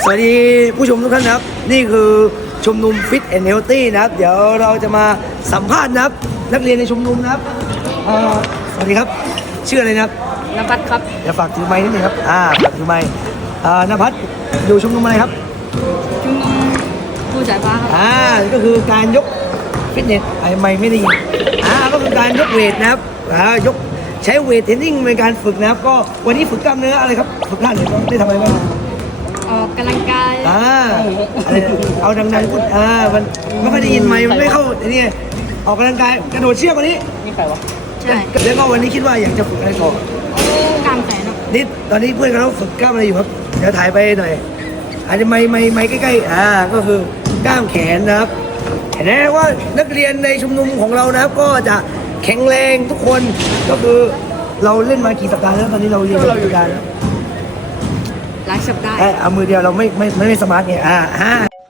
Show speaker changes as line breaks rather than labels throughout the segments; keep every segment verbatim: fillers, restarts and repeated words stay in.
สวัสดีผู้ชมทุกท่านนะครับนี่คือชุมนุม Fit and Healthy นะครับเดี๋ยวเราจะมาสัมภาษณ์นะครับนักเรียนในชุมนุมนะครับเอ่อสวัสดีครับชื่ออะไรนะครับ
นภัสครับ
เดี๋ยวฝากถือไม้นิดนึงครับอ่าฝากถือไม้อ่านภัสอยู่ชุมนุมอะไรครับ
ชุมนุมผู้สายฟ้าครับ
อ่าก็คือการยกฟิตเนสไอ้ไม่ไม่ได้ยินอ่าก็คือการยกเวทนะครับอ่ายกใช้เวทเทรนนิ่งในการฝึกนะครับก็วันนี้ฝึกกล้ามเนื้ออะไรครับฝึกท่าไหนบ้างได้ทำอะไรบ้าง
ออกกำลังกาย
อ่าอะไรเอาดังๆพูดอ่ามันไม่ค่อยได้ยินไหมมันไม่เข้าไอ้นี่ออกกำลังกายกระโดดเชือกวันนี้
นี่ใครวะใช่
แล้วก็วันนี้คิดว่าอยากจะฝึกอะไรต่
อกล้ามแขนครับ
นิดตอนนี้เพื่อนเขาฝึกกล้ามอะไรอยู่ครับเดี๋ยวถ่ายไปหน่อยอาจจะไม่ไม่ไม่ใกล้ๆอ่าก็คือกล้ามแขนนะครับเห็นไหมว่านักเรียนในชุมนุมของเรานะครับก็จะแข็งแรงทุกคนก็คือเราเล่นมากี่สัปดาห์แล้วตอนนี้เราเรียนมากี่สัปดาห์แล้ว
หลายสัปดาห์
เอามือเดียวเราไม่ไม่ไม่ไม่สมาร์ทไงอ่าฮะ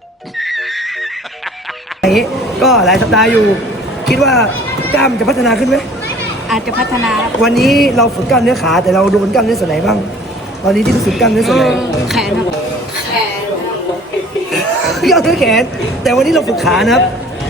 อย่างนี้ก็หลายสัปดาห์อยู่คิดว่ากล้ามจะพัฒนาขึ้นไหม
อาจจะพัฒนา
วันนี้เราฝึกกล้ามเนื้อขาแต่เราโดนกล้ามเนื้อส่วนไหนบ้างตอนนี้ที่รู้สึกกล้ามเนื้อส่วนไหน
แขนครับแขน
กล้ามเนื้อแขนแต่วันนี้เราฝึกขานะครับ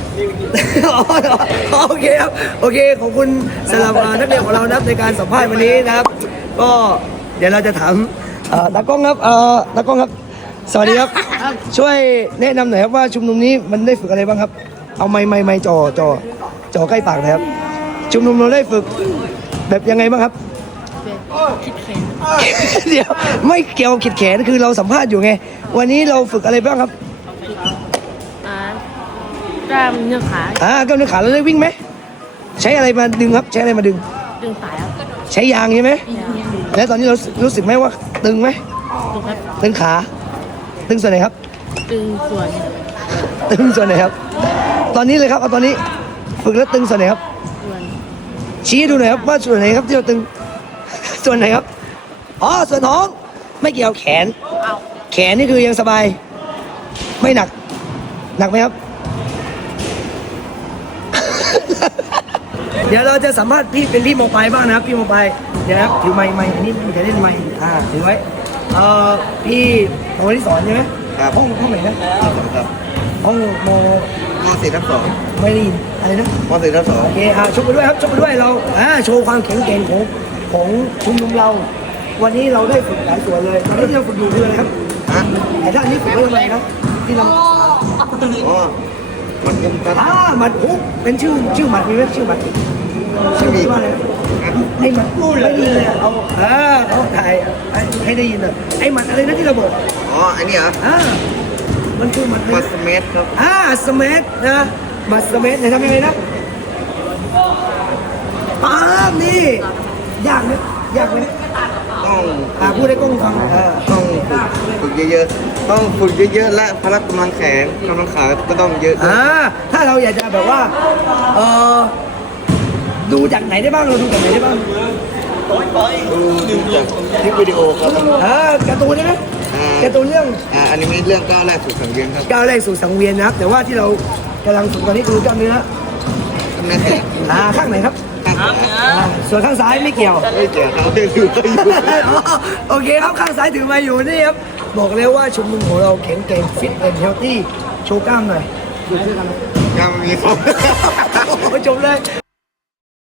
โอเคครับโอเคขอบคุณสำหรับนักเรียนของเรานะครับในการสัมภาษณ์วันนี้นะครับก็เดี๋ยวเราจะถามตากล้องครับเอ่อตากล้องครับสวัสดีครับช่วยแนะนำหน่อยครับว่าชุมนุมนี้มันได้ฝึกอะไรบ้างครับเอาไม้ไม้ไม้จ่อจ่อจ่อใกล้ปากนะครับชุมนุมเราได้ฝึกแบบยังไงบ้างครับ
คิดแขน
เดี๋ยวไม่เกี่ยวขีดแขนคือเราสัมภาษณ์อยู่ไงวันนี้เราฝึกอะไรบ้างครับ
กล้ามเนื้อขา
อ่ากล้ามเนื้อขาเราได้วิ่งไหมใช้อะไรมาดึงครับใช้อะไรมาดึง
ดึงสายครับ
ใช้ยางใช่ไหมแล้วตอนนี้เรารู้สึกไหมว่าตึงไหม
ตึงครับ
ตึงขาตึงส่วนไหนครับ
ตึงส่วน
ตึงส่วนไหนครับตอนนี้เลยครับเอาตอนนี้ฝึกแล้วตึงส่วนไหนครับ
ส่วน
ชี้ดูหน่อยครับว่าส่วนไหนครับที่เราตึงส่วนไหนครับอ๋อส่วนท้องไม่เกี่ยวแขนแขนนี่คือยังสบายไม่หนักหนักไหมครับ เดี๋ยวเราจะสัมภาษณ์พี่เป็นพี่โมปายบ้างนะครับพี่โมปายเดี๋ยวนะถือไม้ไม้อันนี้มีใครเล่นไม้อ่าถือไว้เอ่อพี่โมที่สอนใช่ไหม
ครับ
ห้องห้องไหนนะครับห้องโม
มสี่ทับสอง
ไม่ได้ยินอะไรนะ
มสี่ทับสอง
โอเคอ่าชมไปด้วยครับชมไปด้วยเราอ่าโชว์ความแข็งแกร่งของของชุมนุมเราวันนี้เราได้ฝึกหลายส่วนเลยตอนนี้ที่เราฝึกอยู่คืออะไรครับ
ฮะ
ไอ้ท่านนี้ฝึกไว้ทำไมครับที่เรา
อ๋อมันกุมครับ
อ่าหมัดฮุกเป็นชื่อชื่อหมัดมีไหมชื่อหมัดชื่อมีว่าอะไรไอ้หมัดพูดเลยนี่เลยเอาเออเขาถ่ายให้ได้ยินเลยไอ้หมัดอะไรนะที่เราบอก
อ๋ออันนี้เหรอ
อ่ามันคือหมัด
มัดสมัทครับ
อ่าสมัทนะหมัดสมัทไหนทำยังไงนะป้าบนี่ยากไหมยากไหม
ต้อง
อ่าพูดให้กล้องฟังเออ
ต้องฝึกเยอะๆต้องฝึกเยอะๆและพละกำลังแขนกำลังขาก็ต้องเยอะ
อ่าถ้าเราอยากจะแบบว่าเออดูจากไหนได้บ้างเราดูจากไหนได้บ้าง
ดูดูจากคลิปวิดีโอครับ
เออการ์ตูนใช่ไหมการ์ตูนเรื่อง
อ่าอันนี้มีเรื่องก้าวแรกสู่สังเวียนครับ
ก้าวแรกสู่สังเวียนนะครับแต่ว่าที่เรากำลังฝึกตอนนี้คือกล้ามเนื้อก
ล้ามเนื้อแขน
อ่าข้างไหนครับ
ข้างขวา
ส่วนข้างซ้ายไม่เกี่ยว
ไม่เกี่ยวเขาเดินถือไปอยู่
โอเคครับข้างซ้ายถือมาอยู่นี่ครับบอกเลยว่าชุมนุมของเราแข็งแกร่งฟิตแอนด์เฮลตี้โชว์กล้ามหน่อยดูด้วยกัน
ยังมีสอง
จบเลย